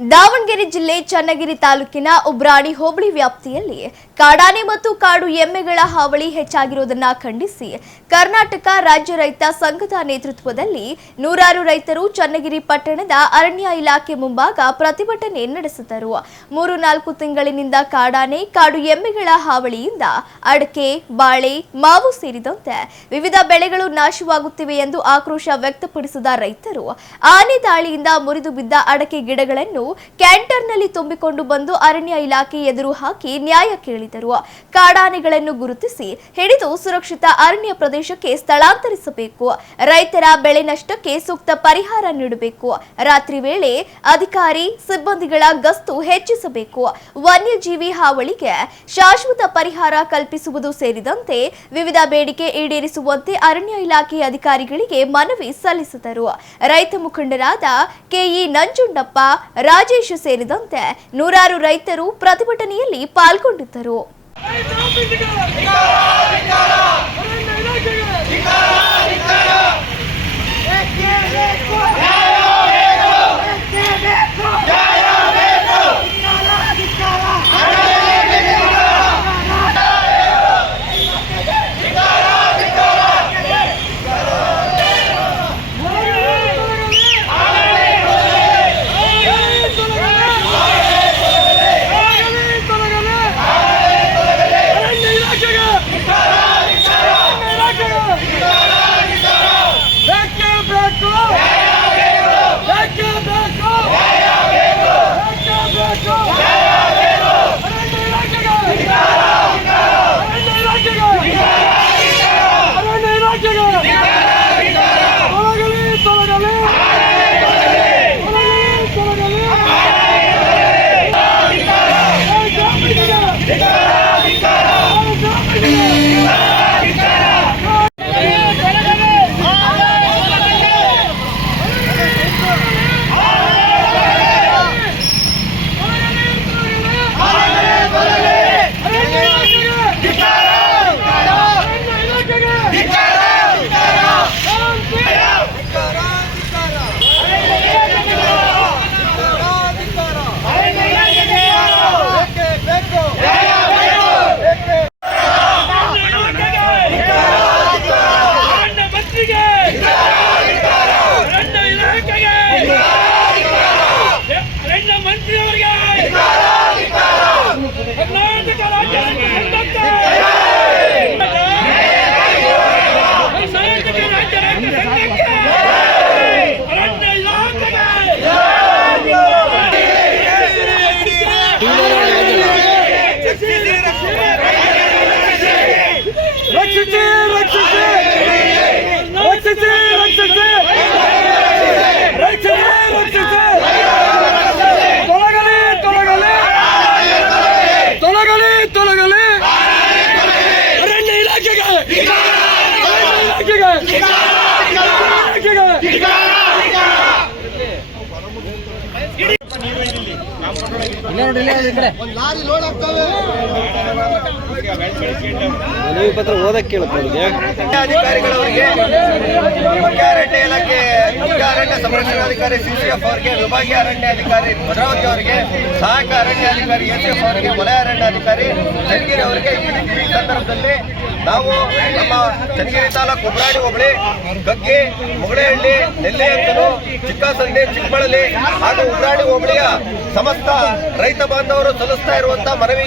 ದಾವಣಗೆರೆ ಜಿಲ್ಲೆ ಚನ್ನಗಿರಿ ತಾಲೂಕಿನ ಉಬ್ರಾಣಿ ಹೋಬಳಿ ವ್ಯಾಪ್ತಿಯಲ್ಲಿ ಕಾಡಾನೆ ಮತ್ತು ಕಾಡು ಎಮ್ಮೆಗಳ ಹಾವಳಿ ಹೆಚ್ಚಾಗಿರುವುದನ್ನು ಖಂಡಿಸಿ ಕರ್ನಾಟಕ ರಾಜ್ಯ ರೈತ ಸಂಘದ ನೇತೃತ್ವದಲ್ಲಿ ನೂರಾರು ರೈತರು ಚನ್ನಗಿರಿ ಪಟ್ಟಣದ ಅರಣ್ಯ ಇಲಾಖೆ ಮುಂಭಾಗ ಪ್ರತಿಭಟನೆ ನಡೆಸಿದರು. 3-4 ತಿಂಗಳಿನಿಂದ ಕಾಡಾನೆ, ಕಾಡು ಎಮ್ಮೆಗಳ ಹಾವಳಿಯಿಂದ ಅಡಕೆ, ಬಾಳೆ, ಮಾವು ಸೇರಿದಂತೆ ವಿವಿಧ ಬೆಳೆಗಳು ನಾಶವಾಗುತ್ತಿವೆ ಎಂದು ಆಕ್ರೋಶ ವ್ಯಕ್ತಪಡಿಸಿದ ರೈತರು ಆನೆ ದಾಳಿಯಿಂದ ಮುರಿದು ಬಿದ್ದ ಅಡಕೆ ಗಿಡಗಳನ್ನು ಕ್ಯಾಂಟರ್ನಲ್ಲಿ ತುಂಬಿಕೊಂಡು ಬಂದು ಅರಣ್ಯ ಇಲಾಖೆ ಎದುರು ಹಾಕಿ ನ್ಯಾಯ ಕೇಳಿದರು. ಕಾಡಾನೆಗಳನ್ನು ಗುರುತಿಸಿ ಹಿಡಿದು ಸುರಕ್ಷಿತ ಅರಣ್ಯ ಪ್ರದೇಶಕ್ಕೆ ಸ್ಥಳಾಂತರಿಸಬೇಕು. ರೈತರ ಬೆಳೆ ನಷ್ಟಕ್ಕೆ ಸೂಕ್ತ ಪರಿಹಾರ ನೀಡಬೇಕು. ರಾತ್ರಿ ವೇಳೆ ಅಧಿಕಾರಿ ಸಿಬ್ಬಂದಿಗಳ ಗಸ್ತು ಹೆಚ್ಚಿಸಬೇಕು. ವನ್ಯಜೀವಿ ಹಾವಳಿಗೆ ಶಾಶ್ವತ ಪರಿಹಾರ ಕಲ್ಪಿಸುವುದು ಸೇರಿದಂತೆ ವಿವಿಧ ಬೇಡಿಕೆ ಈಡೇರಿಸುವಂತೆ ಅರಣ್ಯ ಇಲಾಖೆ ಅಧಿಕಾರಿಗಳಿಗೆ ಮನವಿ ಸಲ್ಲಿಸಿದರು. ರೈತ ಮುಖಂಡರಾದ ಕೆಇ ನಂಜುಂಡಪ್ಪ, ರಾಜೇಶ್ ಸೇರಿದಂತೆ ನೂರಾರು ರೈತರು ಪ್ರತಿಭಟನೆಯಲ್ಲಿ ಪಾಲ್ಗೊಂಡಿದ್ದರು. ಮನವಿ ಪತ್ರ ಓದಕ್ಕೆ ಕೇಳುತ್ತೆ. ಅಧಿಕಾರಿಗಳವರಿಗೆ ಮುಖ್ಯ ಅರಣ್ಯ ಇಲಾಖೆ ಮುಖ್ಯ ಅರಣ್ಯ ಸಂರಕ್ಷಣಾಧಿಕಾರಿ ಸಿಸಿಎಫ್ ಅವರಿಗೆ, ವಿಭಾಗೀಯ ಅರಣ್ಯಾಧಿಕಾರಿ ಭದ್ರಾವತಿ ಅವರಿಗೆ, ಸಹಾಯಕ ಅರಣ್ಯಾಧಿಕಾರಿ ಎಸ್ಎಫ್ ಅವರಿಗೆ, ವಲಯ ಅರಣ್ಯಾಧಿಕಾರಿ ಚನ್ನಗಿರಿ ಅವರಿಗೆ ಈ ಸಂದರ್ಭದಲ್ಲಿ ನಾವು ನಮ್ಮ ಚನ್ನಗಿರಿ ತಾಲೂಕು ಉಬ್ರಾಣಿ ಹೋಬಳಿ ಗಗ್ಗಿ, ಮುಗಳೇಹಳ್ಳಿ, ನೆಲ್ಲೆಯಂತಲು, ಚಿಕ್ಕಸಂದೆ, ಚಿಕ್ಕಮಳಲಿ ಹಾಗೂ ಉಬ್ರಾಣಿ ಹೋಬಳಿಯ ಸಮಸ್ತ ರೈತ ಬಾಂಧವರು ಸಲ್ಲಿಸ್ತಾ ಇರುವಂತಹ ಮನವಿ